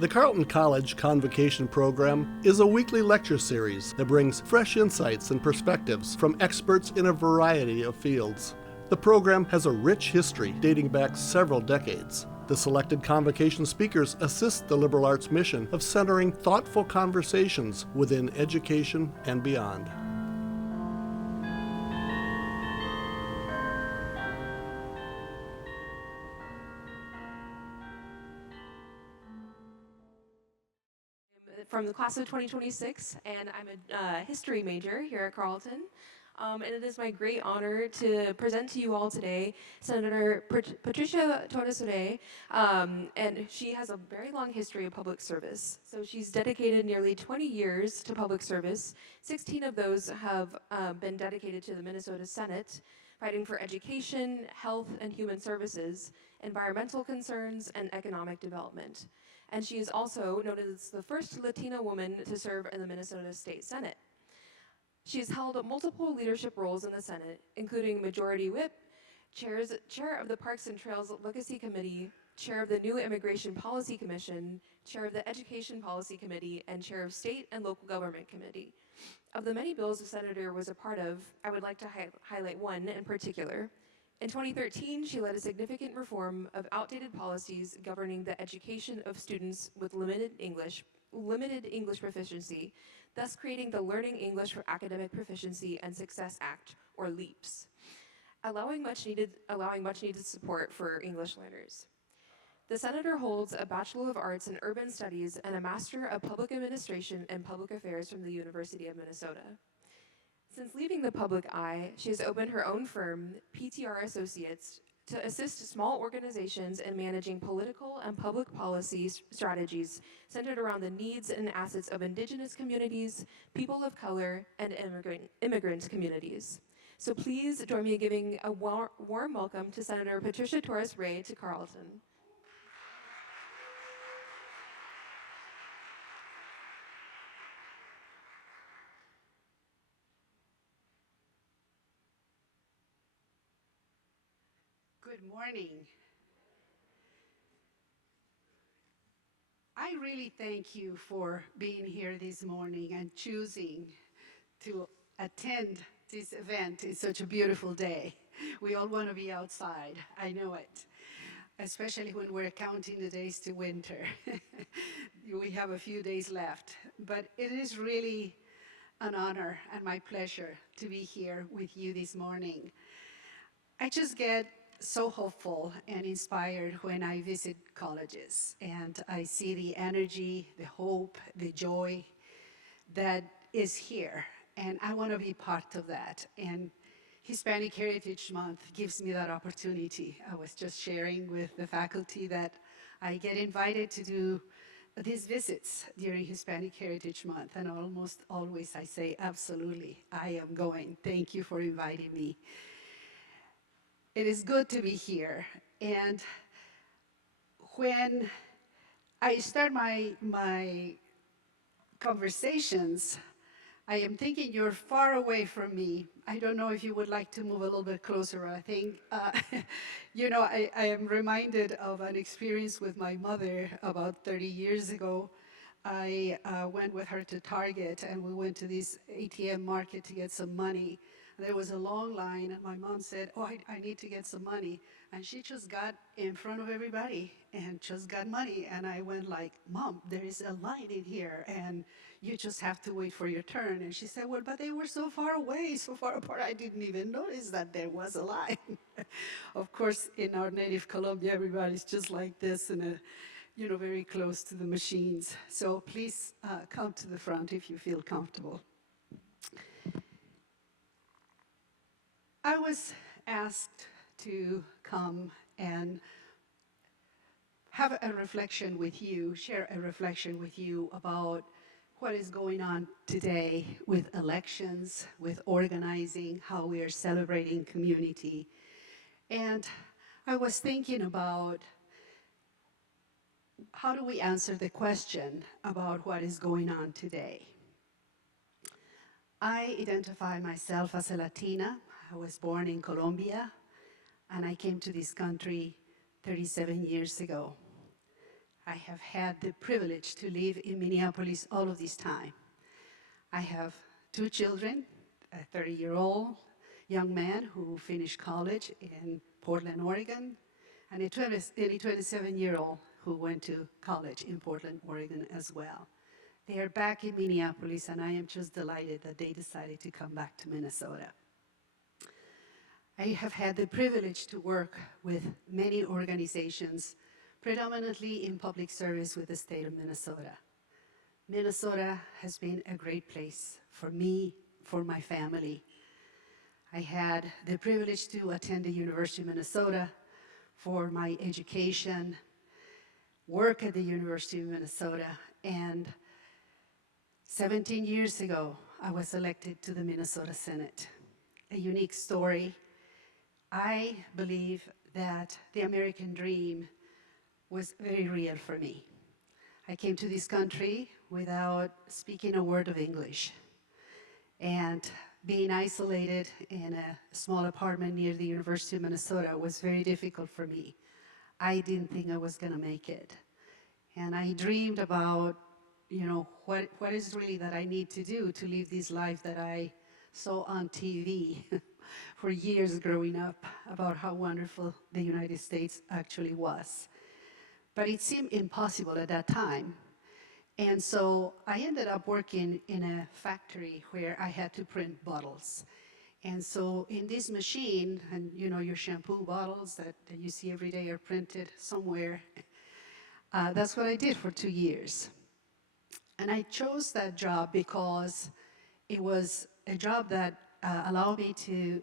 The Carleton College Convocation program is a weekly lecture series that brings fresh insights and perspectives from experts in a variety of fields. The program has a rich history dating back several decades. The selected convocation speakers assist the liberal arts mission of centering thoughtful conversations within education and beyond. From the class of 2026, and I'm a history major here at Carleton. And it is my great honor to present to you all today Senator Patricia Torres Ray, and she has a very long history of public service. So she's dedicated nearly 20 years to public service. 16 of those have been dedicated to the Minnesota Senate, fighting for education, health and human services, environmental concerns, and economic development. And she is also noted as the first Latina woman to serve in the Minnesota State Senate. She has held multiple leadership roles in the Senate, including Majority Whip, Chair of the Parks and Trails Legacy Committee, Chair of the New Immigration Policy Commission, Chair of the Education Policy Committee, and Chair of State and Local Government Committee. Of the many bills the Senator was a part of, I would like to highlight one in particular. In 2013, she led a significant reform of outdated policies governing the education of students with limited English proficiency, thus creating the Learning English for Academic Proficiency and Success Act, or LEAPS, allowing much needed support for English learners. The Senator holds a Bachelor of Arts in Urban Studies and a Master of Public Administration and Public Affairs from the University of Minnesota. Since leaving the public eye, she has opened her own firm, PTR Associates, to assist small organizations in managing political and public policy strategies centered around the needs and assets of Indigenous communities, people of color, and immigrant communities. So please join me in giving a warm welcome to Senator Patricia Torres Ray to Carleton. Good morning. I really thank you for being here this morning and choosing to attend this event. It's such a beautiful day. We all want to be outside, I know it, especially when we're counting the days to winter. We have a few days left, but it is really an honor and my pleasure to be here with you this morning. I just get so hopeful and inspired when I visit colleges and I see the energy, the hope, the joy that is here, and I want to be part of that. And Hispanic Heritage Month gives me that opportunity. I was just sharing with the faculty that I get invited to do these visits during Hispanic Heritage Month, and almost always I say, absolutely, I am going. Thank you for inviting me. It is good to be here, and when I start my conversations, I am thinking you're far away from me. I don't know if you would like to move a little bit closer. I think, I am reminded of an experience with my mother about 30 years ago. I went with her to Target, and we went to this ATM market to get some money. There was a long line, and my mom said, oh, I need to get some money. And she just got in front of everybody and just got money. And I went like, Mom, there is a line in here, and you just have to wait for your turn. And she said, well, but they were so far away, so far apart, I didn't even notice that there was a line. Of course, in our native Colombia, everybody's just like this and very close to the machines. So please come to the front if you feel comfortable. I was asked to come and have a reflection with you, share a reflection with you about what is going on today with elections, with organizing, how we are celebrating community. And I was thinking about how do we answer the question about what is going on today. I identify myself as a Latina. I was born in Colombia, and I came to this country 37 years ago. I have had the privilege to live in Minneapolis all of this time. I have 2 children, a 30-year-old young man who finished college in Portland, Oregon, and a 27-year-old who went to college in Portland, Oregon as well. They are back in Minneapolis, and I am just delighted that they decided to come back to Minnesota. I have had the privilege to work with many organizations, predominantly in public service with the state of Minnesota. Minnesota has been a great place for me, for my family. I had the privilege to attend the University of Minnesota for my education, work at the University of Minnesota, and 17 years ago, I was elected to the Minnesota Senate. A unique story. I believe that the American dream was very real for me. I came to this country without speaking a word of English, and being isolated in a small apartment near the University of Minnesota was very difficult for me. I didn't think I was going to make it. And I dreamed about, what is really that I need to do to live this life that I saw on TV for years growing up, about how wonderful the United States actually was. But it seemed impossible at that time. And so I ended up working in a factory where I had to print bottles. And so in this machine, and your shampoo bottles that you see every day are printed somewhere, that's what I did for 2 years. And I chose that job because it was a job that allowed me to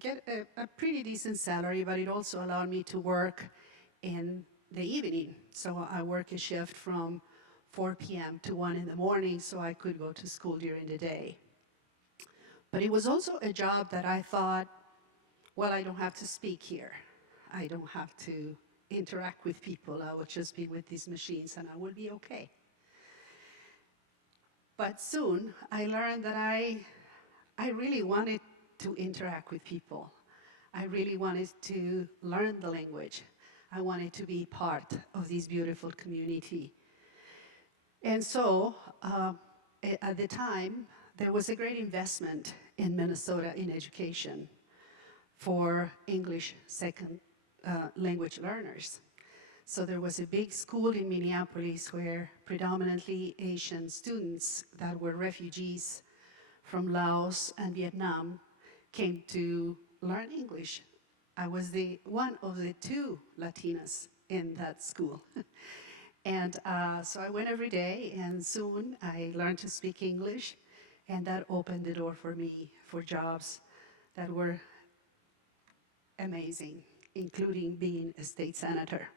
get a pretty decent salary, but it also allowed me to work in the evening. So I work a shift from 4 p.m. to 1 in the morning, so I could go to school during the day. But it was also a job that I thought, well, I don't have to speak here. I don't have to interact with people. I will just be with these machines and I will be okay. But soon I learned that I really wanted to interact with people. I really wanted to learn the language. I wanted to be part of this beautiful community. And so, at the time, there was a great investment in Minnesota in education for English second language learners. So there was a big school in Minneapolis where predominantly Asian students that were refugees from Laos and Vietnam came to learn English. I was one of the 2 Latinas in that school. And so I went every day, and soon I learned to speak English, and that opened the door for me for jobs that were amazing, including being a state senator.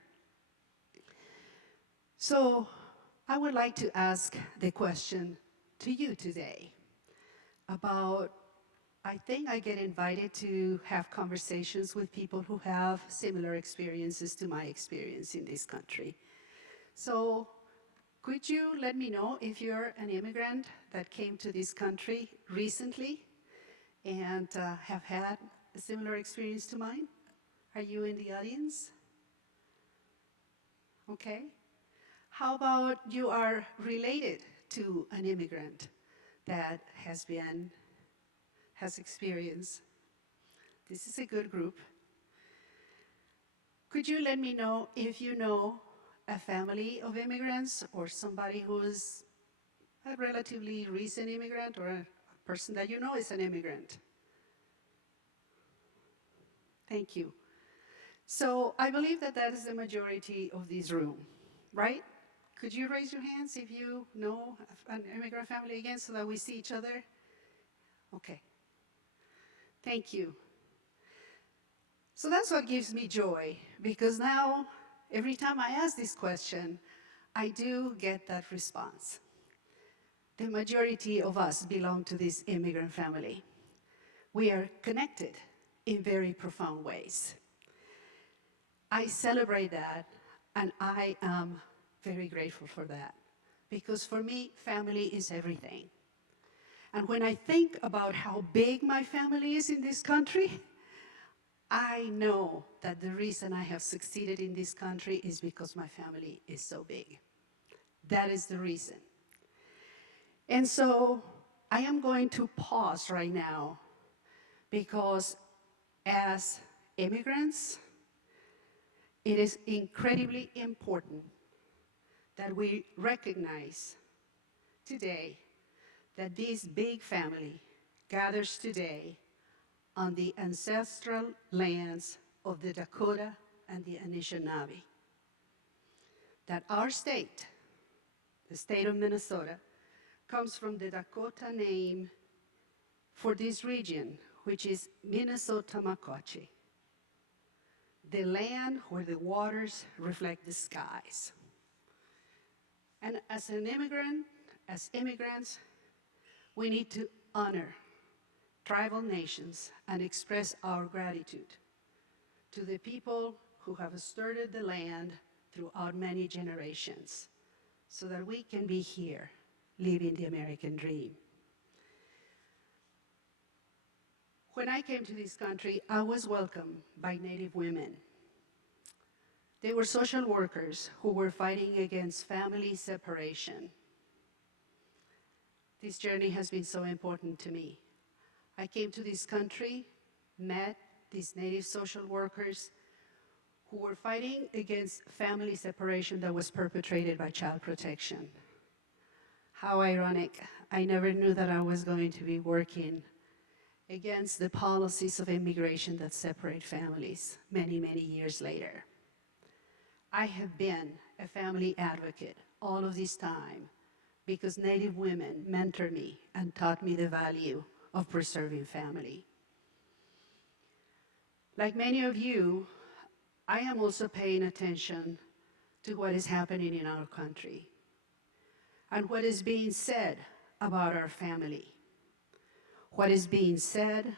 So I would like to ask the question to you today about, I think I get invited to have conversations with people who have similar experiences to my experience in this country. So could you let me know if you're an immigrant that came to this country recently and have had a similar experience to mine? Are you in the audience? Okay. How about you are related to an immigrant that has experience? This is a good group. Could you let me know if you know a family of immigrants or somebody who is a relatively recent immigrant or a person that you know is an immigrant? Thank you. So I believe that is the majority of this room, right? Could you raise your hands if you know an immigrant family again so that we see each other? Okay. Thank you. So that's what gives me joy, because now every time I ask this question, I do get that response. The majority of us belong to this immigrant family. We are connected in very profound ways. I celebrate that, and I am very grateful for that, because for me, family is everything. And when I think about how big my family is in this country, I know that the reason I have succeeded in this country is because my family is so big. That is the reason. And so I am going to pause right now because as immigrants, it is incredibly important that we recognize today that this big family gathers today on the ancestral lands of the Dakota and the Anishinaabe. That our state, the state of Minnesota, comes from the Dakota name for this region, which is Minnesota-Maquachi, the land where the waters reflect the skies. And as an immigrant, as immigrants, we need to honor tribal nations and express our gratitude to the people who have stewarded the land throughout many generations so that we can be here living the American dream. When I came to this country, I was welcomed by Native women. They were social workers who were fighting against family separation. This journey has been so important to me. I came to this country, met these Native social workers who were fighting against family separation that was perpetrated by child protection. How ironic. I never knew that I was going to be working against the policies of immigration that separate families many, many years later. I have been a family advocate all of this time because Native women mentored me and taught me the value of preserving family. Like many of you, I am also paying attention to what is happening in our country and what is being said about our family, what is being said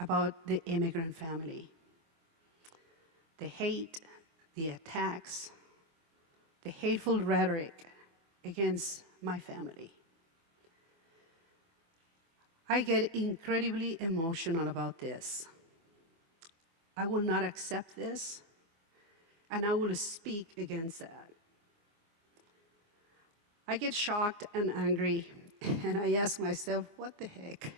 about the immigrant family, the hate, the attacks, the hateful rhetoric against my family. I get incredibly emotional about this. I will not accept this, and I will speak against that. I get shocked and angry, and I ask myself, what the heck?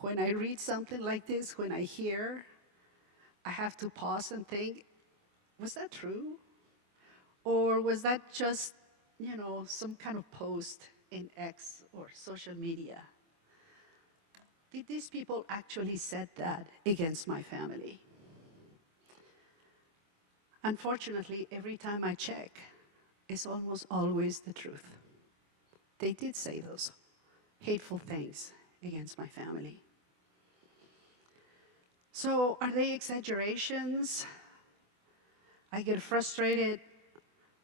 When I read something like this, when I hear, I have to pause and think, was that true? Or was that just, some kind of post in X or social media? Did these people actually said that against my family? Unfortunately, every time I check, it's almost always the truth. They did say those hateful things against my family. So are they exaggerations? I get frustrated,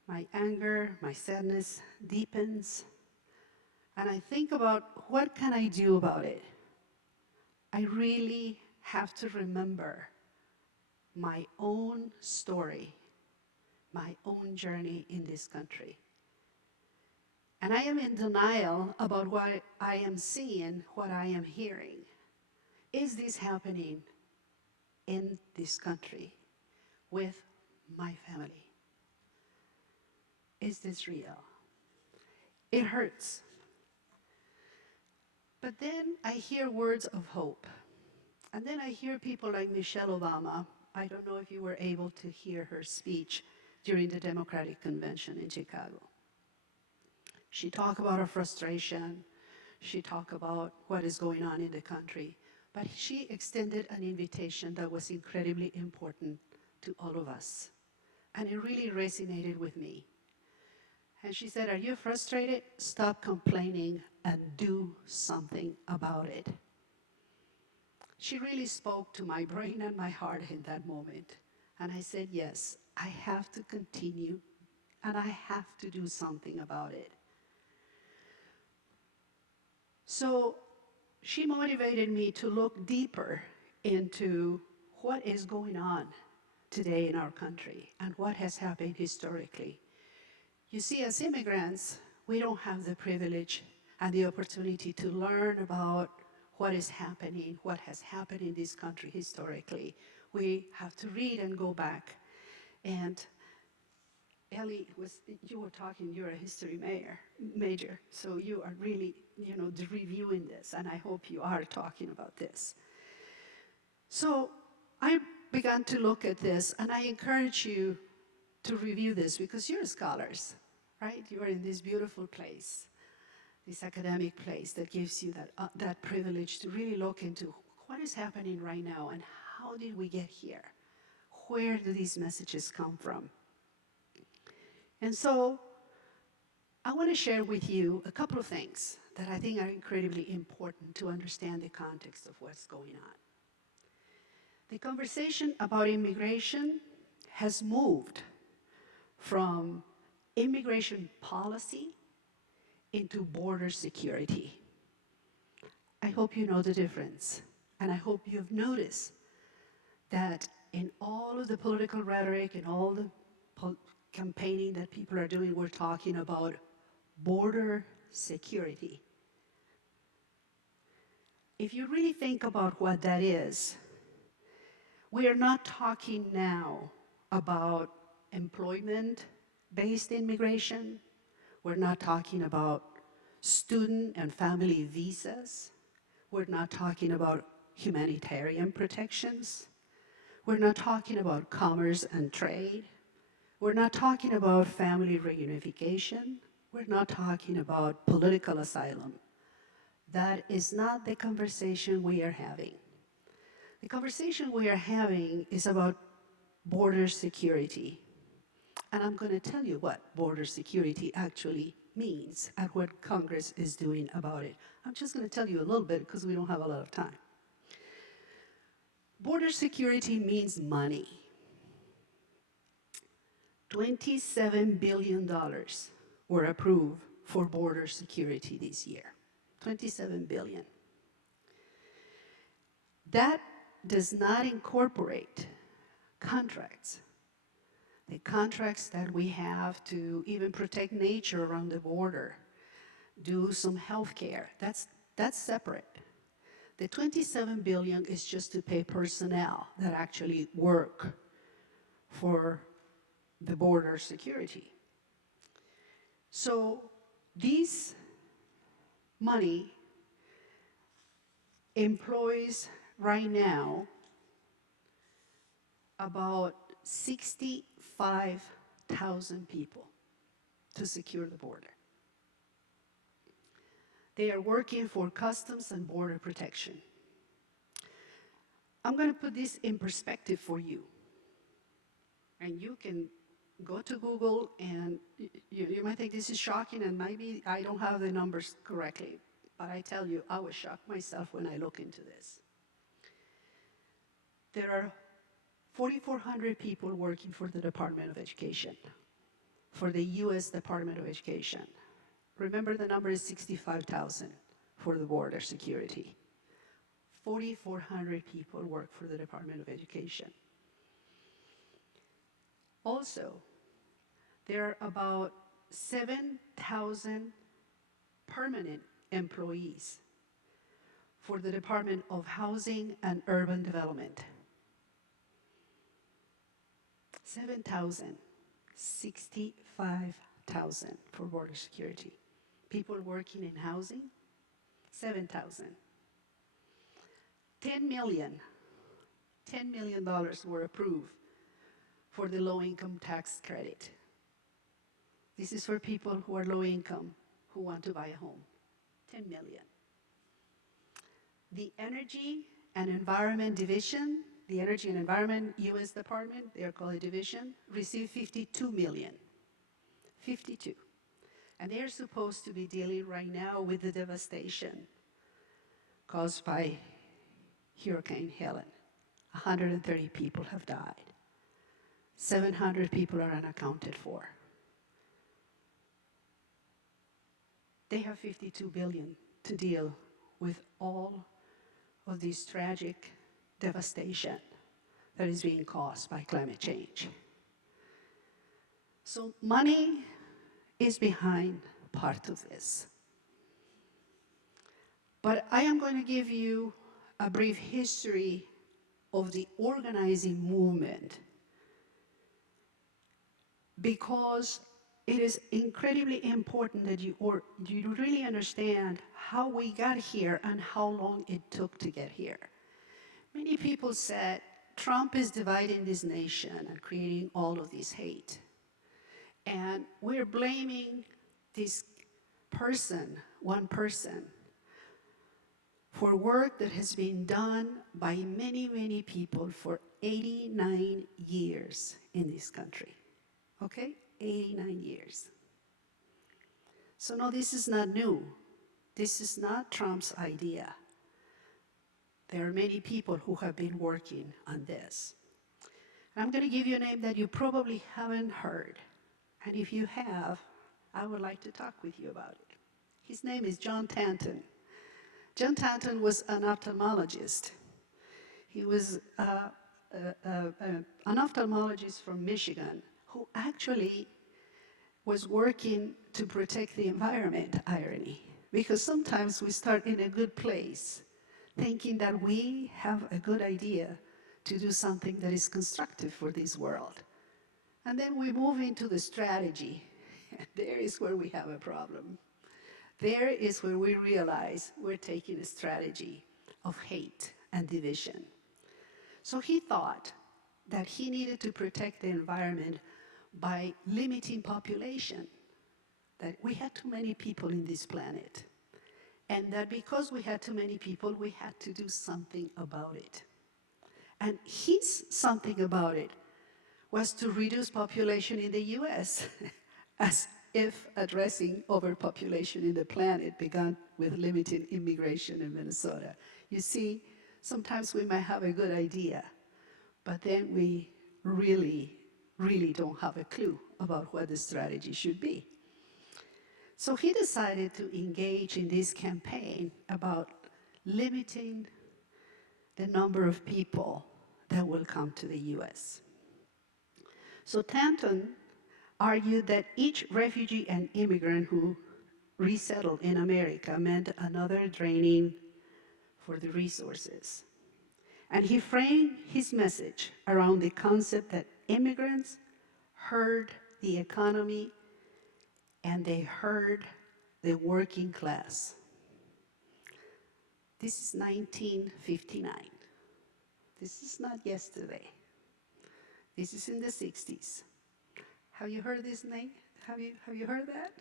my anger, my sadness deepens, and I think about what can I do about it? I really have to remember my own story, my own journey in this country. And I am in denial about what I am seeing, what I am hearing. Is this happening in this country with my family? Is this real? It hurts. But then I hear words of hope. And then I hear people like Michelle Obama. I don't know if you were able to hear her speech during the Democratic Convention in Chicago. She talked about her frustration. She talked about what is going on in the country. But she extended an invitation that was incredibly important to all of us. And it really resonated with me. And she said, are you frustrated? Stop complaining and do something about it. She really spoke to my brain and my heart in that moment. And I said, yes, I have to continue and I have to do something about it. So she motivated me to look deeper into what is going on today in our country and what has happened historically. You see, as immigrants, we don't have the privilege and the opportunity to learn about what is happening, what has happened in this country historically. we have to read and go back. And Ellie, you were talking, you're a history major, so you are really, reviewing this, and I hope you are talking about this. So I began to look at this, and I encourage you to review this because you're scholars, right? You are in this beautiful place, this academic place that gives you that privilege to really look into what is happening right now and how did we get here? Where do these messages come from? And so I want to share with you a couple of things that I think are incredibly important to understand the context of what's going on. The conversation about immigration has moved from immigration policy into border security. I hope you know the difference, and I hope you've noticed that in all of the political rhetoric and all the campaigning that people are doing, we're talking about border security. If you really think about what that is, we are not talking now about employment-based immigration. We're not talking about student and family visas. We're not talking about humanitarian protections. We're not talking about commerce and trade. We're not talking about family reunification. We're not talking about political asylum. That is not the conversation we are having. The conversation we are having is about border security. And I'm going to tell you what border security actually means and what Congress is doing about it. I'm just going to tell you a little bit because we don't have a lot of time. Border security means money. $27 billion were approved for border security this year. $27 billion. That does not incorporate contracts. The contracts that we have to even protect nature around the border, do some health care, that's separate. The $27 billion is just to pay personnel that actually work for the border security. So this money employs right now about 65,000 people to secure the border. They are working for Customs and Border Protection. I'm going to put this in perspective for you. And you can go to Google and you might think this is shocking and maybe I don't have the numbers correctly, but I tell you, I was shocked myself when I look into this. There are 4,400 people working for the Department of Education, for the US Department of Education. Remember, the number is 65,000 for the border security. 4,400 people work for the Department of Education. Also, there are about 7,000 permanent employees for the Department of Housing and Urban Development. 7,000, 65,000 for border security. People working in housing, 7,000. $10 million were approved for the low-income tax credit. This is for people who are low income, who want to buy a home. 10 million. The Energy and Environment Division, the Energy and Environment US Department, they are called a division, received 52 million. 52. And they are supposed to be dealing right now with the devastation caused by Hurricane Helen. 130 people have died. 700 people are unaccounted for. They have 52 billion to deal with all of this tragic devastation that is being caused by climate change. So money is behind part of this. But I am going to give you a brief history of the organizing movement, because it is incredibly important that you really understand how we got here and how long it took to get here. Many people said Trump is dividing this nation and creating all of this hate. And we're blaming this person, one person, for work that has been done by many, many people for 89 years in this country. Okay? 89 years. So no, this is not new. This is not Trump's idea. There are many people who have been working on this. I'm going to give you a name that you probably haven't heard. And if you have, I would like to talk with you about it. His name is John Tanton. John Tanton was an ophthalmologist. He was an ophthalmologist from Michigan who actually was working to protect the environment, irony. Because sometimes we start in a good place, thinking that we have a good idea to do something that is constructive for this world. And then we move into the strategy. There is where we have a problem. There is where we realize we're taking a strategy of hate and division. So he thought that he needed to protect the environment by limiting population, that we had too many people in this planet, and that because we had too many people, we had to do something about it. And his something about it was to reduce population in the US, as if addressing overpopulation in the planet began with limiting immigration in Minnesota. You see, sometimes we might have a good idea, but then we really don't have a clue about what the strategy should be. So he decided to engage in this campaign about limiting the number of people that will come to the US. So Tanton argued that each refugee and immigrant who resettled in America meant another draining for the resources. And he framed his message around the concept that immigrants hurt the economy and they hurt the working class. This is 1959. This is not yesterday. This is in the 60s. Have you heard this name? Have you heard that?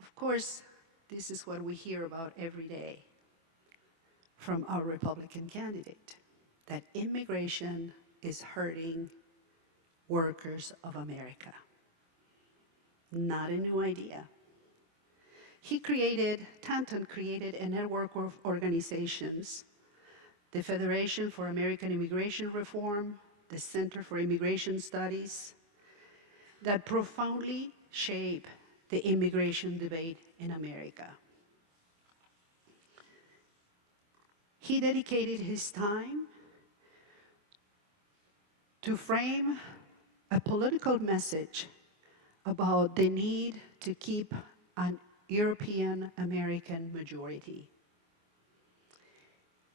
Of course, this is what we hear about every day from our Republican candidate, that immigration is hurting workers of America. Not a new idea. Tanton created a network of organizations, the Federation for American Immigration Reform, the Center for Immigration Studies, that profoundly shape the immigration debate in America. He dedicated his time to frame a political message about the need to keep an European American majority.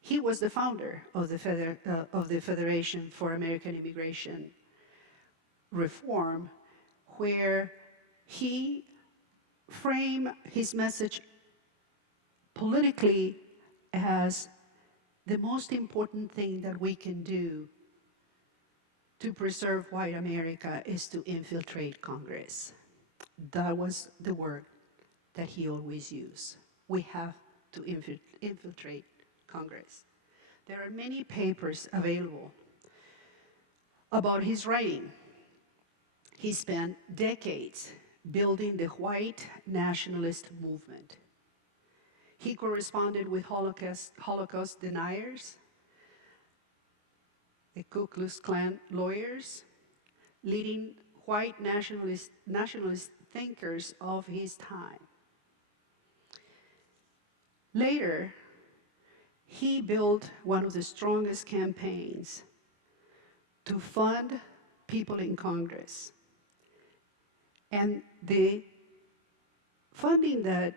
He was the founder of the Federation for American Immigration Reform, where he framed his message politically as the most important thing that we can do to preserve white America is to infiltrate Congress. That was the word that he always used. We have to infiltrate Congress. There are many papers available about his writing. He spent decades building the white nationalist movement. He corresponded with Holocaust deniers, the Ku Klux Klan lawyers, leading white nationalist thinkers of his time. Later, he built one of the strongest campaigns to fund people in Congress. And the funding that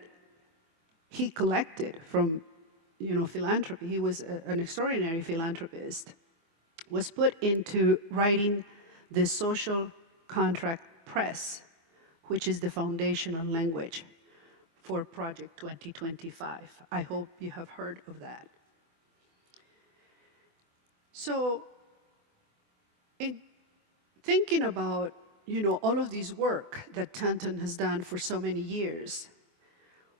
he collected from philanthropy, he was an extraordinary philanthropist, was put into writing the social contract press, which is the foundational language for Project 2025. I hope you have heard of that. So, in thinking about, all of this work that Tantan has done for so many years,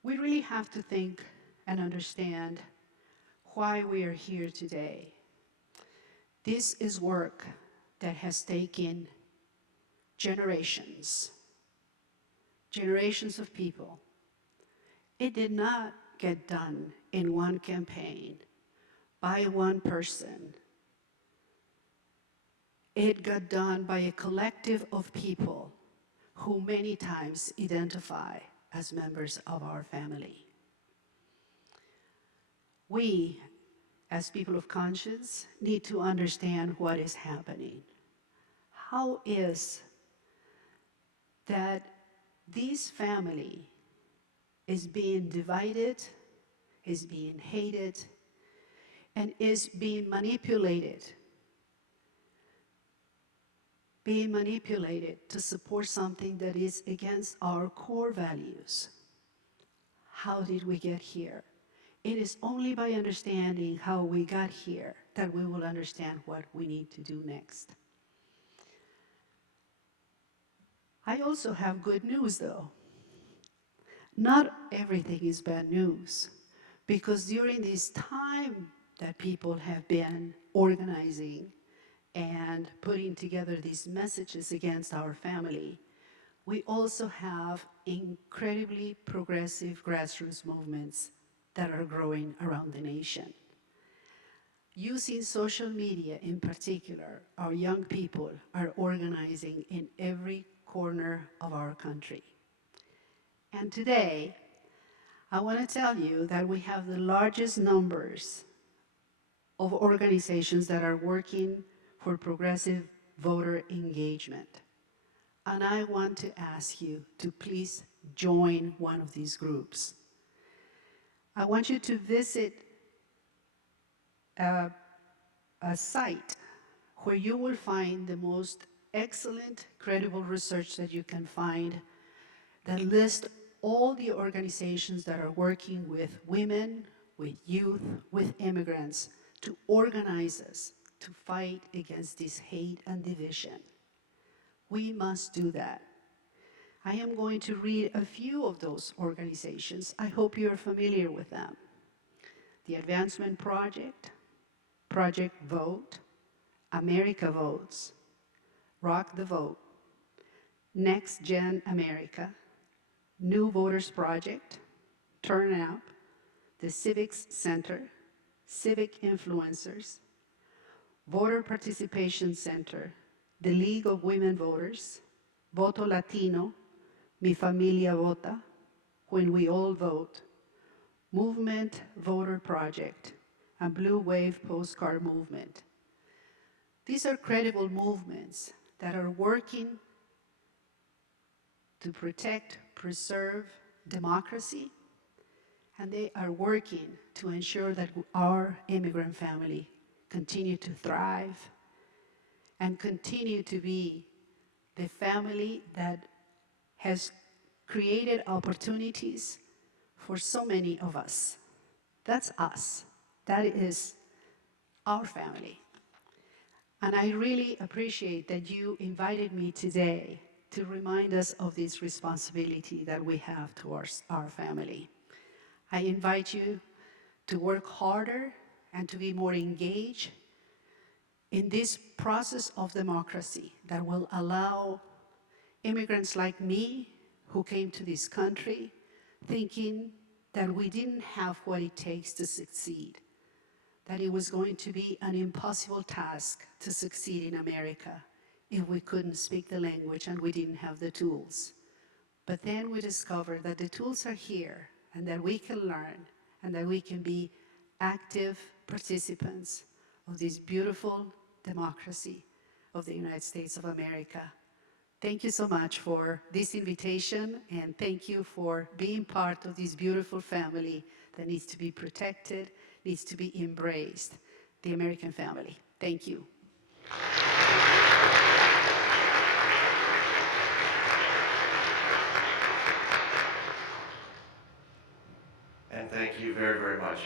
we really have to think and understand why we are here today. This is work that has taken generations of people. It did not get done in one campaign by one person. It got done by a collective of people who many times identify as members of our family. We, as people of conscience, need to understand what is happening. How is that this family is being divided, is being hated, and is being manipulated to support something that is against our core values? How did we get here? It is only by understanding how we got here that we will understand what we need to do next. I also have good news, though. Not everything is bad news, because during this time that people have been organizing and putting together these messages against our family, we also have incredibly progressive grassroots movements that are growing around the nation. Using social media in particular, our young people are organizing in every corner of our country. And today, I want to tell you that we have the largest numbers of organizations that are working for progressive voter engagement. And I want to ask you to please join one of these groups. I want you to visit a site where you will find the most excellent, credible research that you can find that lists all the organizations that are working with women, with youth, with immigrants to organize us to fight against this hate and division. We must do that. I am going to read a few of those organizations. I hope you're familiar with them. The Advancement Project, Project Vote, America Votes, Rock the Vote, Next Gen America, New Voters Project, Turn Up, the Civics Center, Civic Influencers, Voter Participation Center, the League of Women Voters, Voto Latino, Mi Familia Vota, When We All Vote, Movement Voter Project, and Blue Wave Postcard Movement. These are credible movements that are working to protect, preserve democracy, and they are working to ensure that our immigrant family continue to thrive and continue to be the family that has created opportunities for so many of us. That's us. That is our family. And I really appreciate that you invited me today to remind us of this responsibility that we have towards our family. I invite you to work harder and to be more engaged in this process of democracy that will allow immigrants like me who came to this country thinking that we didn't have what it takes to succeed, that it was going to be an impossible task to succeed in America if we couldn't speak the language and we didn't have the tools. But then we discovered that the tools are here and that we can learn and that we can be active participants of this beautiful democracy of the United States of America. Thank you so much for this invitation, and thank you for being part of this beautiful family that needs to be protected needs to be embraced, the American family. Thank you. And thank you very, very much,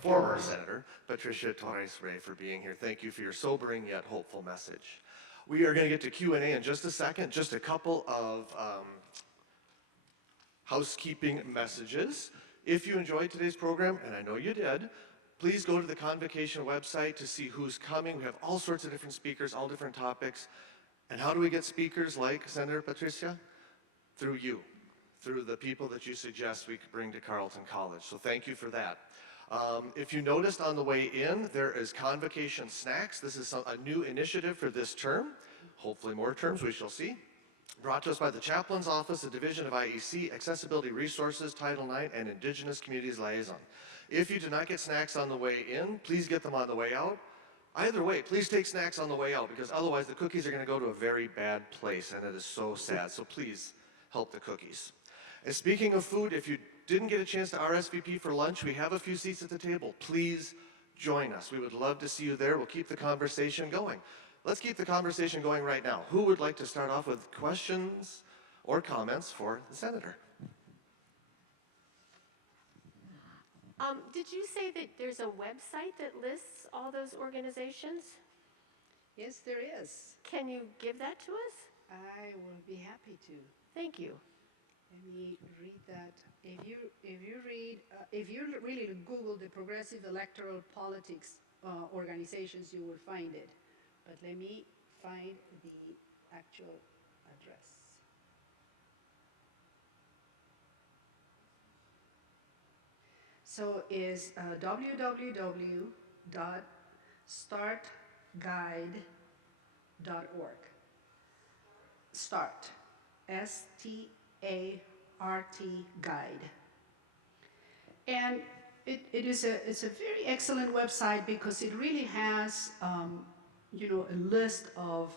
former Senator Patricia Torres Ray, for being here. Thank you for your sobering yet hopeful message. We are going to get to Q&A in just a second. Just a couple of housekeeping messages. If you enjoyed today's program, and I know you did, please go to the Convocation website to see who's coming. We have all sorts of different speakers, all different topics. And how do we get speakers like Senator Patricia? Through you, through the people that you suggest we could bring to Carleton College. So thank you for that. If you noticed on the way in, there is Convocation Snacks. This is a new initiative for this term. Hopefully more terms, we shall see. Brought to us by the Chaplain's Office, the Division of IEC, Accessibility Resources, Title IX, and Indigenous Communities Liaison. If you did not get snacks on the way in, please get them on the way out. Either way, please take snacks on the way out, because otherwise the cookies are going to go to a very bad place, and it is so sad. So please help the cookies. And speaking of food, if you didn't get a chance to RSVP for lunch, we have a few seats at the table. Please join us. We would love to see you there. We'll keep the conversation going. Let's keep the conversation going right now. Who would like to start off with questions or comments for the senator? Did you say that there's a website that lists all those organizations? Yes, there is. Can you give that to us? I will be happy to. Thank you. Let me read that. If you really Google the progressive electoral politics organizations, you will find it. But let me find the actual address. So is www.startguide.org. Start, S-T-A-R-T guide. And it's a very excellent website because it really has a list of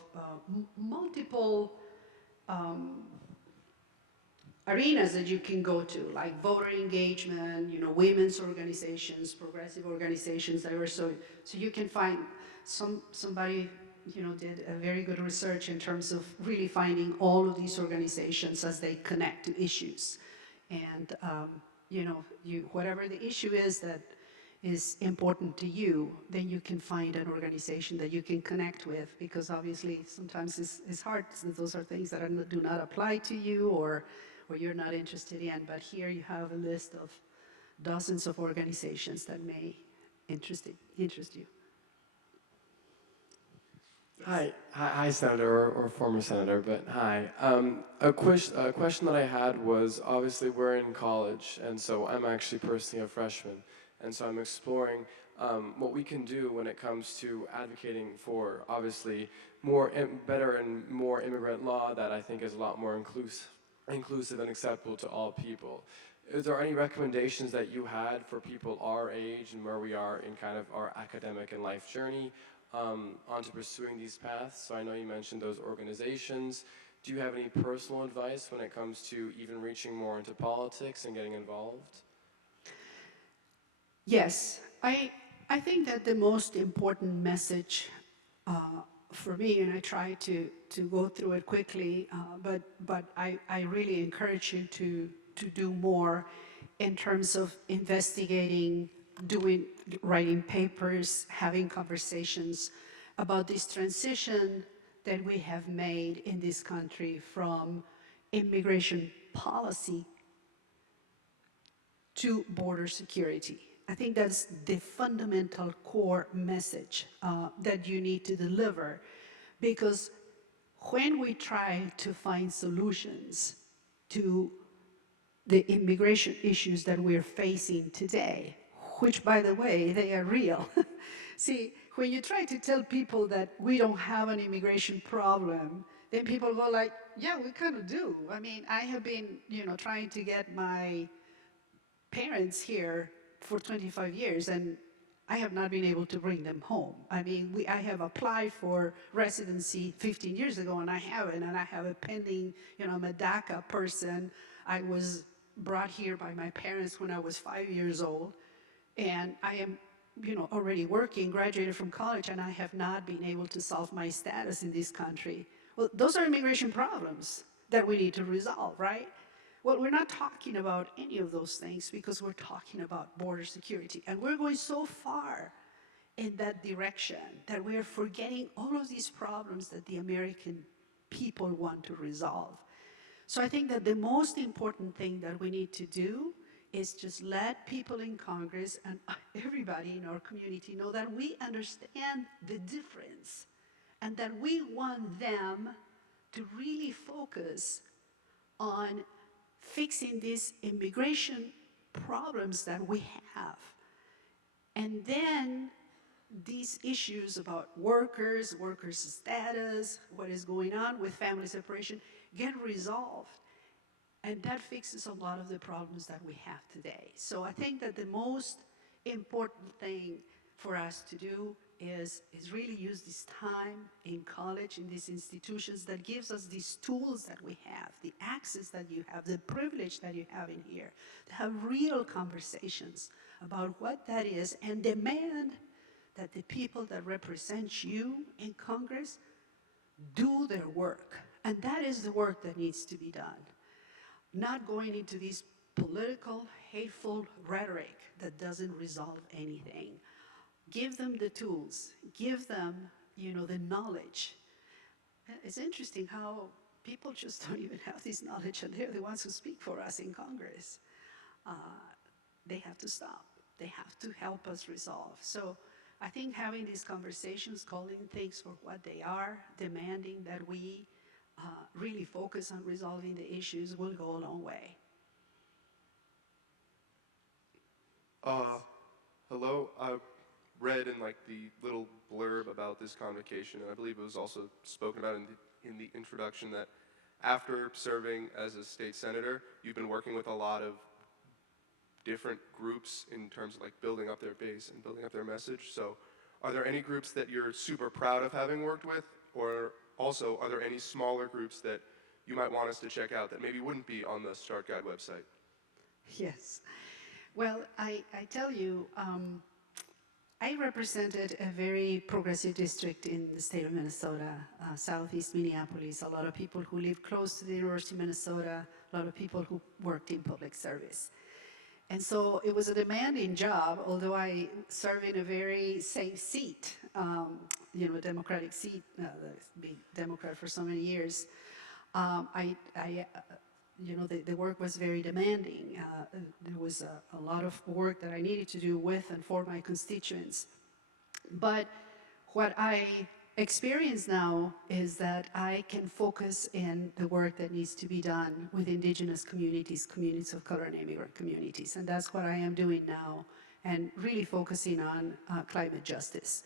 multiple arenas that you can go to, like voter engagement, women's organizations, progressive organizations. So you can find somebody did a very good research in terms of really finding all of these organizations as they connect to issues. And whatever the issue is that is important to you, then you can find an organization that you can connect with, because obviously sometimes it's hard, since those are things that do not apply to you or you're not interested in. But here you have a list of dozens of organizations that may interest you. Yes. Hi, Senator, or former Senator, but hi. A question that I had was, obviously we're in college, and so I'm actually personally a freshman, and so I'm exploring what we can do when it comes to advocating for, obviously, better and more immigrant law that I think is a lot more inclusive and acceptable to all people. Is there any recommendations that you had for people our age and where we are in kind of our academic and life journey onto pursuing these paths? So I know you mentioned those organizations. Do you have any personal advice when it comes to even reaching more into politics and getting involved? Yes, I think that the most important message for me, and I try to go through it quickly, but I really encourage you to do more in terms of investigating, writing papers, having conversations about this transition that we have made in this country from immigration policy to border security. I think that's the fundamental core message that you need to deliver, because when we try to find solutions to the immigration issues that we're facing today, which, by the way, they are real. See, when you try to tell people that we don't have an immigration problem, then people go like, yeah, we kind of do. I mean, I have been, trying to get my parents here for 25 years, and I have not been able to bring them home. I mean, I have applied for residency 15 years ago, and I haven't, and I have a pending, I'm a DACA person. I was brought here by my parents when I was 5 years old, And I am, already working, graduated from college, and I have not been able to solve my status in this country. Well, those are immigration problems that we need to resolve, right? Well, we're not talking about any of those things because we're talking about border security. And we're going so far in that direction that we are forgetting all of these problems that the American people want to resolve. So I think that the most important thing that we need to do is just let people in Congress and everybody in our community know that we understand the difference and that we want them to really focus on fixing these immigration problems that we have. And then these issues about workers' status, what is going on with family separation, get resolved. And that fixes a lot of the problems that we have today. So I think that the most important thing for us to do is really use this time in college, in these institutions that gives us these tools that we have, the access that you have, the privilege that you have in here, to have real conversations about what that is and demand that the people that represent you in Congress do their work. And that is the work that needs to be done. Not going into this political, hateful rhetoric that doesn't resolve anything. Give them the tools, give them, the knowledge. It's interesting how people just don't even have this knowledge, and they're the ones who speak for us in Congress. They have to stop. They have to help us resolve. So I think having these conversations, calling things for what they are, demanding that we really focus on resolving the issues will go a long way. Hello. I read in the little blurb about this convocation, and I believe it was also spoken about in the introduction, that after serving as a state senator, you've been working with a lot of different groups in terms of building up their base and building up their message. So are there any groups that you're super proud of having worked with, or also are there any smaller groups that you might want us to check out that maybe wouldn't be on the Start Guide website? Yes. Well, I tell you, I represented a very progressive district in the state of Minnesota, southeast Minneapolis. A lot of people who live close to the University of Minnesota, a lot of people who worked in public service. And so it was a demanding job, although I served in a very safe seat, Democratic seat, being Democrat for so many years. The work was very demanding. There was a lot of work that I needed to do with and for my constituents. But what I experience now is that I can focus in the work that needs to be done with indigenous communities, communities of color and immigrant communities. And that's what I am doing now, and really focusing on climate justice.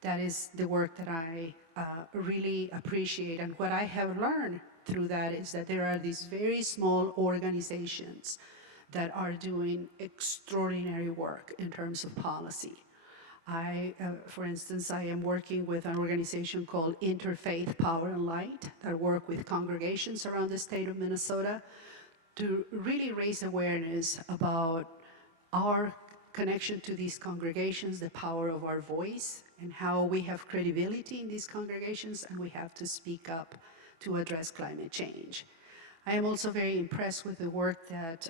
That is the work that I really appreciate. And what I have learned through that is that there are these very small organizations that are doing extraordinary work in terms of policy. For instance, I am working with an organization called Interfaith Power and Light that work with congregations around the state of Minnesota to really raise awareness about our connection to these congregations, the power of our voice, and how we have credibility in these congregations and we have to speak up to address climate change. I am also very impressed with the work that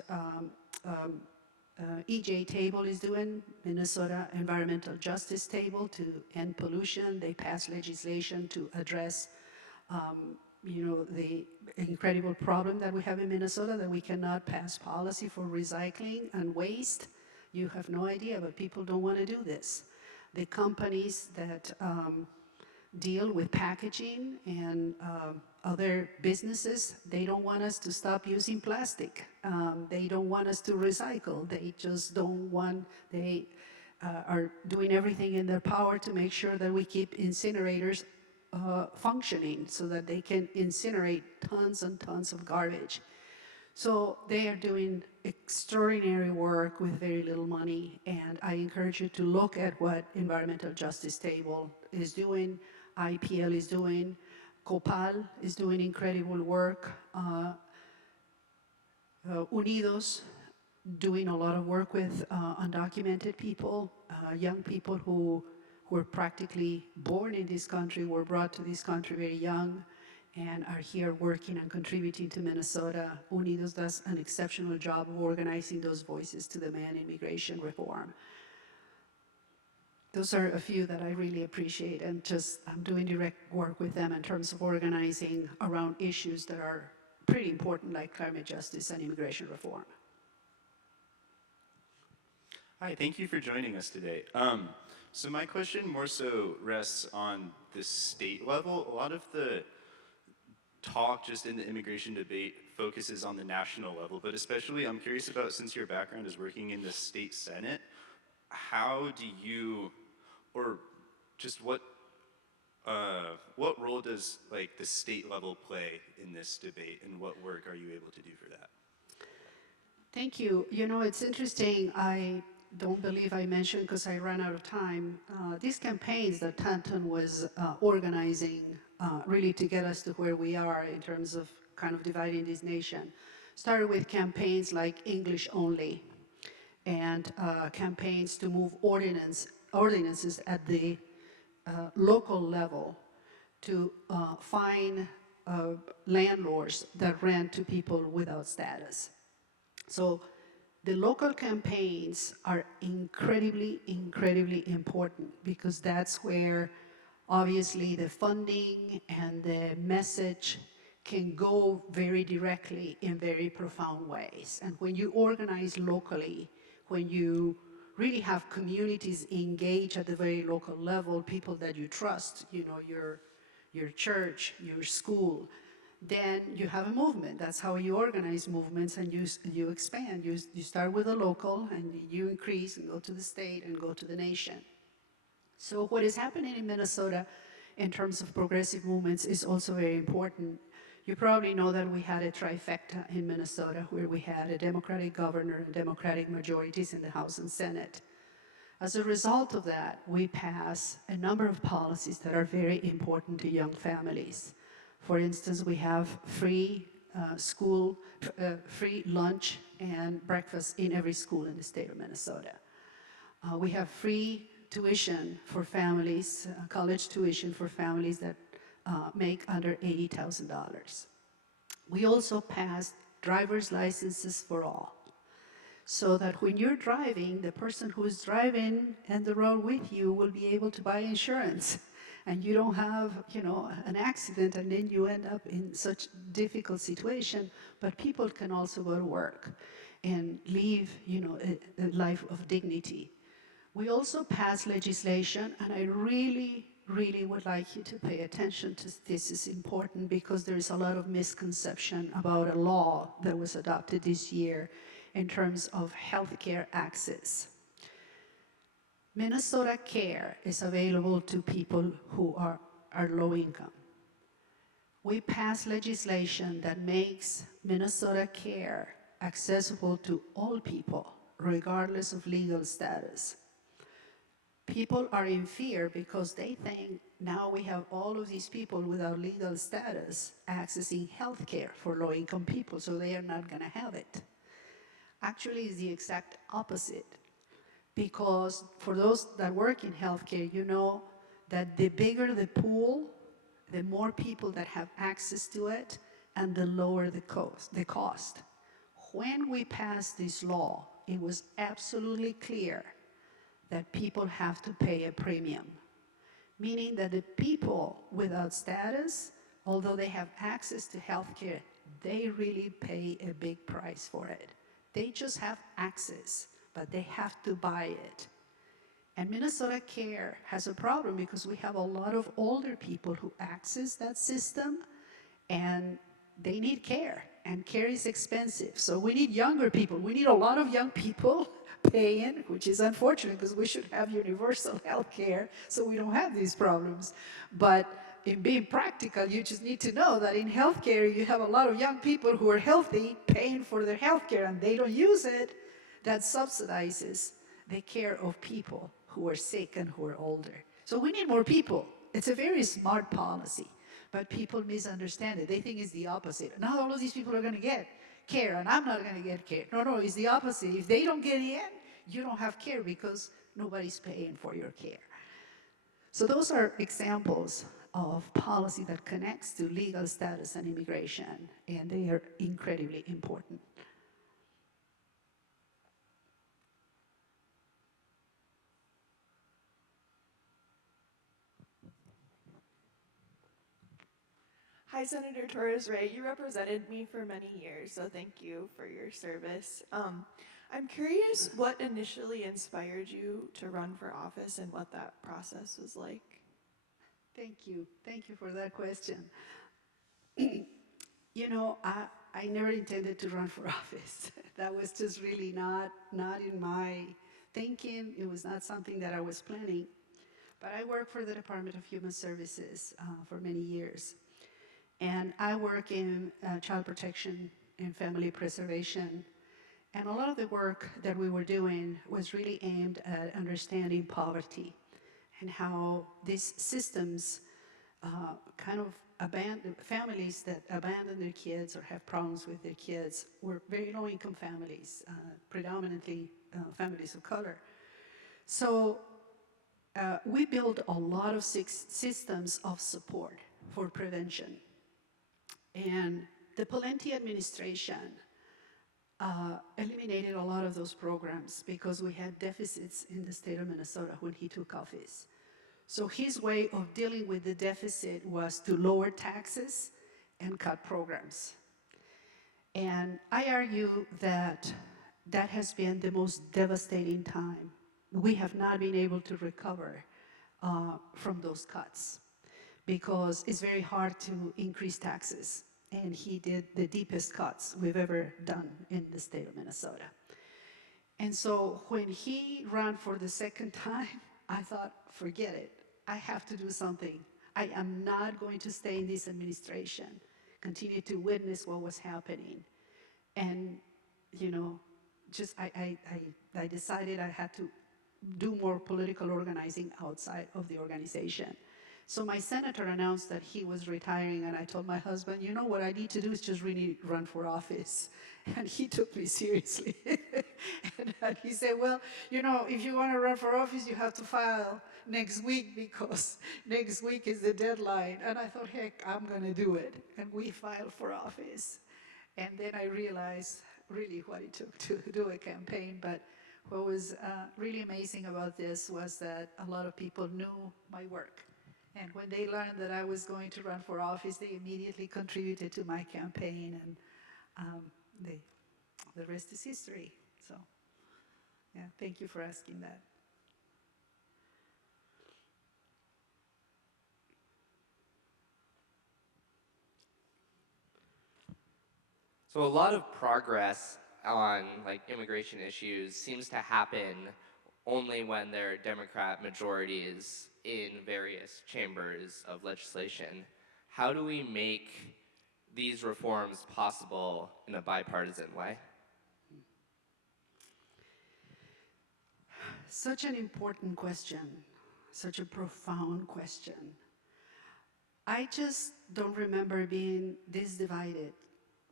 EJ Table is doing, Minnesota Environmental Justice Table, to end pollution. They passed legislation to address the incredible problem that we have in Minnesota, that we cannot pass policy for recycling and waste. You have no idea, but people don't want to do this. The companies that deal with packaging and other businesses, they don't want us to stop using plastic. They don't want us to recycle. They just don't want, they are doing everything in their power to make sure that we keep incinerators functioning so that they can incinerate tons and tons of garbage. So they are doing extraordinary work with very little money, and I encourage you to look at what Environmental Justice Table is doing, IPL is doing, Copal is doing incredible work, Unidos doing a lot of work with undocumented people, young people who were practically born in this country, were brought to this country very young, and are here working and contributing to Minnesota. Unidos does an exceptional job of organizing those voices to demand immigration reform. Those are a few that I really appreciate, and just I'm doing direct work with them in terms of organizing around issues that are pretty important, like climate justice and immigration reform. Hi, thank you for joining us today. So my question more so rests on the state level. A lot of the talk just in the immigration debate focuses on the national level, but especially I'm curious about, since your background is working in the state Senate, how do you, or just what role does like the state level play in this debate, and what work are you able to do for that? Thank you. You know, it's interesting. I don't believe I mentioned, because I ran out of time, these campaigns that Tanton was organizing really to get us to where we are in terms of kind of dividing this nation. Started with campaigns like English only, and campaigns to move ordinances at the local level to fine landlords that rent to people without status. So the local campaigns are incredibly, incredibly important, because that's where obviously the funding and the message can go very directly in very profound ways. And when you organize locally, when you really have communities engaged at the very local level, people that you trust, you know, your church, your school, then you have a movement. That's how you organize movements, and you expand. You start with a local, and you increase and go to the state and go to the nation. So what is happening in Minnesota in terms of progressive movements is also very important. You probably know that we had a trifecta in Minnesota, where we had a Democratic governor and Democratic majorities in the House and Senate. As a result of that, we passed a number of policies that are very important to young families. For instance, we have free free lunch and breakfast in every school in the state of Minnesota. We have free tuition for families, college tuition for families that make under $80,000. We also passed driver's licenses for all, so that when you're driving, the person who is driving and the road with you will be able to buy insurance, and you don't have, you know, an accident and then you end up in such difficult situation. But people can also go to work and live, you know, a life of dignity. We also passed legislation, and I really, really would like you to pay attention to this. This is important, because there is a lot of misconception about a law that was adopted this year in terms of healthcare access. Minnesota Care is available to people who are low income. We passed legislation that makes Minnesota Care accessible to all people, regardless of legal status. People are in fear because they think now we have all of these people without legal status accessing health care for low-income people, so they are not going to have it. Actually, it's the exact opposite. Because for those that work in healthcare, you know that the bigger the pool, the more people that have access to it, and the lower the cost. When we passed this law, it was absolutely clear that people have to pay a premium, meaning that the people without status, although they have access to healthcare, they really pay a big price for it. They just have access, but they have to buy it. And Minnesota Care has a problem, because we have a lot of older people who access that system, and they need care, and care is expensive. So we need younger people. We need a lot of young people paying, which is unfortunate, because we should have universal health care so we don't have these problems. But in being practical, you just need to know that in healthcare, you have a lot of young people who are healthy paying for their healthcare, and they don't use it. That subsidizes the care of people who are sick and who are older. So we need more people. It's a very smart policy. but people misunderstand it. They think it's the opposite. Not all of these people are going to get care, and I'm not going to get care. No, it's the opposite. If they don't get in, you don't have care because nobody's paying for your care. So those are examples of policy that connects to legal status and immigration, and they are incredibly important. Hi, Senator Torres Ray. You represented me for many years, so thank you for your service. I'm curious what initially inspired you to run for office and what that process was like. Thank you. Thank you for that question. You know, I never intended to run for office. That was just really not in my thinking. It was not something that I was planning. But I worked for the Department of Human Services for many years. And I work in child protection and family preservation. And a lot of the work that we were doing was really aimed at understanding poverty and how these systems kind of abandon families that abandon their kids or have problems with their kids were very low-income families, predominantly families of color. So we built a lot of systems of support for prevention. And the Pawlenty administration eliminated a lot of those programs because we had deficits in the state of Minnesota when he took office. So his way of dealing with the deficit was to lower taxes and cut programs. And I argue that that has been the most devastating time. We have not been able to recover from those cuts because it's very hard to increase taxes. And he did the deepest cuts we've ever done in the state of Minnesota. And so when he ran for the second time, I thought, forget it. I have to do something. I am not going to stay in this administration, continue to witness what was happening. And, you know, just I decided I had to do more political organizing outside of the organization. So my senator announced that he was retiring, and I told my husband, you know, what I need to do is just really run for office. And he took me seriously. and he said, well, you know, if you want to run for office, you have to file next week because next week is the deadline. And I thought, heck, I'm going to do it. And we filed for office. And then I realized really what it took to do a campaign. But what was really amazing about this was that a lot of people knew my work. And when they learned that I was going to run for office, they immediately contributed to my campaign, and the rest is history. So, yeah, thank you for asking that. So a lot of progress on immigration issues seems to happen only when there are Democrat majorities in various chambers of legislation. How do we make these reforms possible in a bipartisan way? Such an important question, such a profound question. I just don't remember being this divided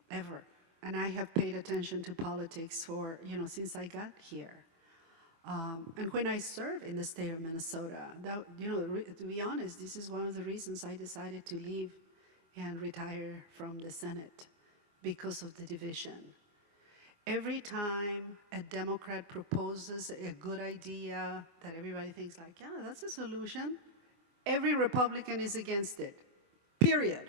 ever. And I have paid attention to politics for, since I got here. And when I served in the state of Minnesota, to be honest, this is one of the reasons I decided to leave and retire from the Senate, because of the division. Every time a Democrat proposes a good idea that everybody thinks like, yeah, that's a solution, every Republican is against it, period.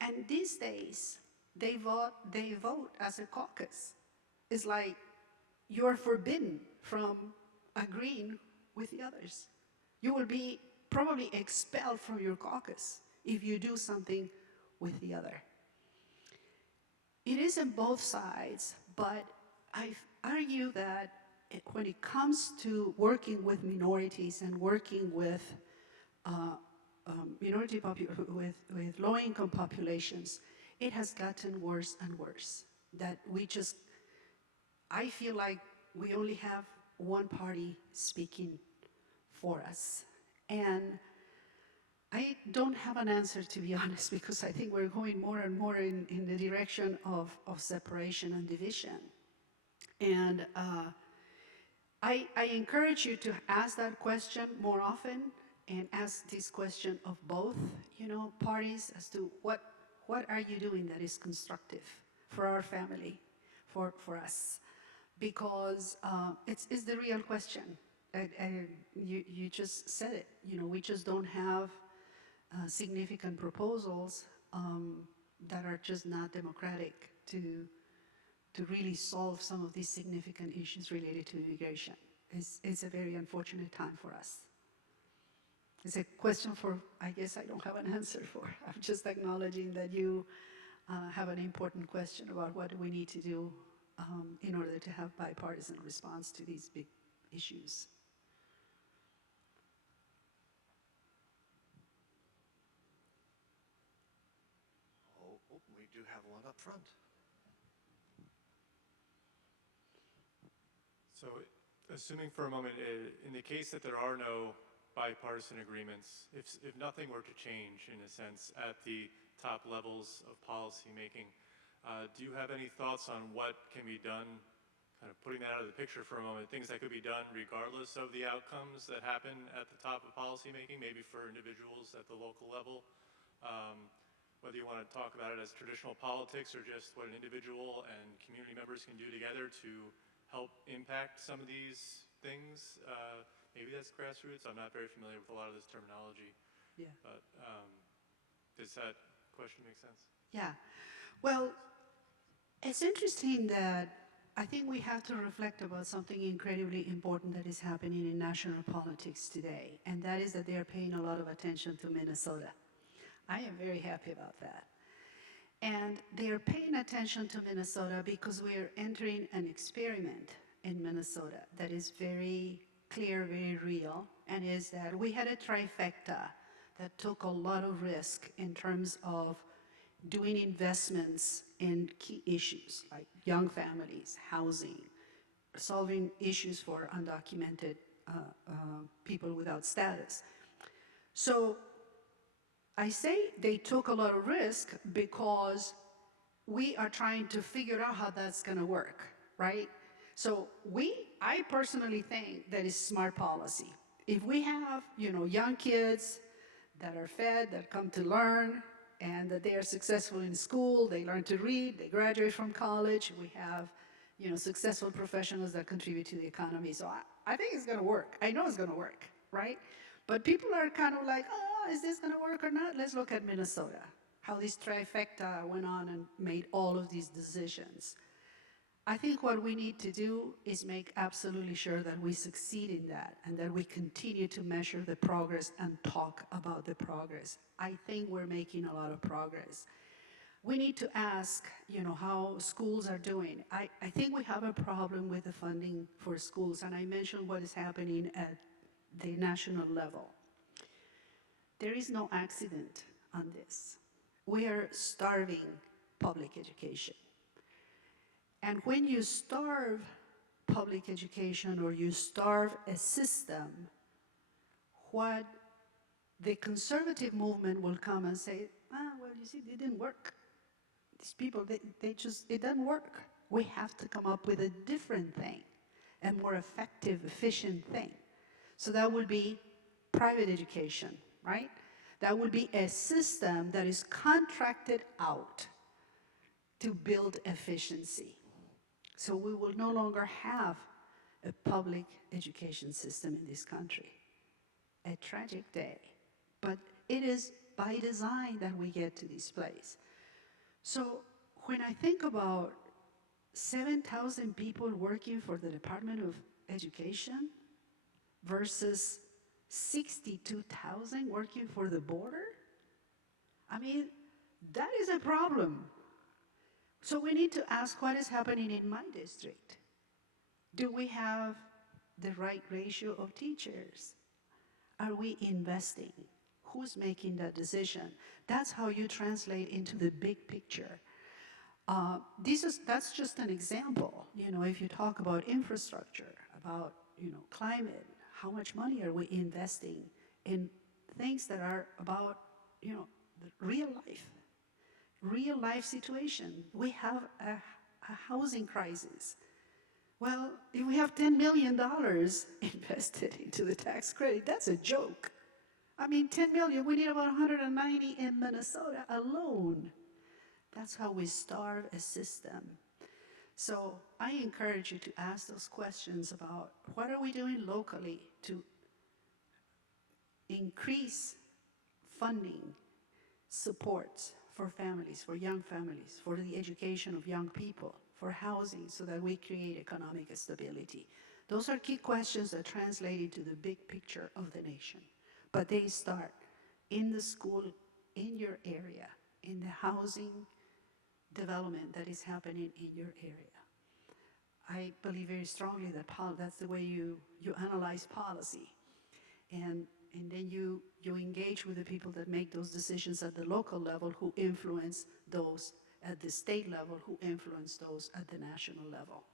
And these days, they vote as a caucus. It's like you're forbidden from agreeing with the others. You will be probably expelled from your caucus if you do something with the other. It is on both sides, but I argue that when it comes to working with minorities and working with with low-income populations, it has gotten worse and worse. That I feel like we only have one party speaking for us. And I don't have an answer, to be honest, because I think we're going more and more in the direction of separation and division. And I encourage you to ask that question more often and ask this question of both, parties as to what are you doing that is constructive for our family, for us, because it's the real question. And you just said it. We just don't have significant proposals that are just not democratic to really solve some of these significant issues related to immigration. It's a very unfortunate time for us. It's a question for, I guess I don't have an answer for. I'm just acknowledging that you have an important question about what we need to do in order to have bipartisan response to these big issues. Oh, we do have one up front. So, assuming for a moment, in the case that there are no bipartisan agreements, if nothing were to change, in a sense, at the top levels of policy making, do you have any thoughts on what can be done, kind of putting that out of the picture for a moment, things that could be done regardless of the outcomes that happen at the top of policy making, maybe for individuals at the local level? Whether you want to talk about it as traditional politics or just what an individual and community members can do together to help impact some of these things. Maybe that's grassroots. I'm not very familiar with a lot of this terminology. Yeah. But does that question make sense? Yeah. Well, it's interesting that I think we have to reflect about something incredibly important that is happening in national politics today, and that is that they are paying a lot of attention to Minnesota. I am very happy about that. And they are paying attention to Minnesota because we are entering an experiment in Minnesota that is very clear, very real, and is that we had a trifecta that took a lot of risk in terms of doing investments in key issues like young families, housing, solving issues for undocumented people without status. So I say they took a lot of risk because we are trying to figure out how that's going to work, right? So I personally think that is smart policy. If we have, young kids that are fed, that come to learn, and that they are successful in school, they learn to read, they graduate from college, we have, successful professionals that contribute to the economy. So I think it's going to work. I know it's going to work, right? But people are kind of like, is this going to work or not? Let's look at Minnesota, how this trifecta went on and made all of these decisions. I think what we need to do is make absolutely sure that we succeed in that and that we continue to measure the progress and talk about the progress. I think we're making a lot of progress. We need to ask, how schools are doing. I think we have a problem with the funding for schools, and I mentioned what is happening at the national level. There is no accident on this. We are starving public education. And when you starve public education or you starve a system, what the conservative movement will come and say, well, you see, it didn't work. These people, it doesn't work. We have to come up with a different thing, a more effective, efficient thing. So that would be private education, right? That would be a system that is contracted out to build efficiency. So we will no longer have a public education system in this country. A tragic day, but it is by design that we get to this place. So when I think about 7,000 people working for the Department of Education versus 62,000 working for the border, I mean, that is a problem. So we need to ask what is happening in my district. Do we have the right ratio of teachers? Are we investing? Who's making that decision? That's how you translate into the big picture. That's just an example. If you talk about infrastructure, about climate, how much money are we investing in things that are about, you know, the real life situation. We have a housing crisis. Well, if we have $10 million invested into the tax credit, that's a joke. I mean, 10 million, we need about 190 in Minnesota alone. That's how we starve a system. So I encourage you to ask those questions about what are we doing locally to increase funding, support for families, for young families, for the education of young people, for housing, so that we create economic stability. Those are key questions that translate into the big picture of the nation. But they start in the school, in your area, in the housing development that is happening in your area. I believe very strongly that that's the way you analyze policy. And then you engage with the people that make those decisions at the local level, who influence those at the state level, who influence those at the national level.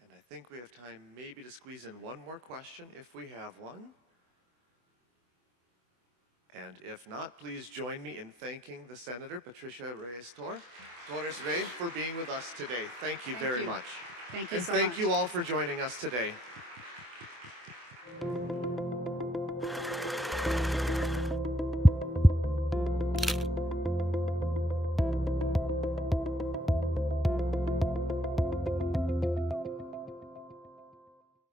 And I think we have time maybe to squeeze in one more question if we have one. And if not, please join me in thanking the Senator, Patricia Torres Ray, for being with us today. Thank you very much. Thank you and so thank much. you all for joining us today.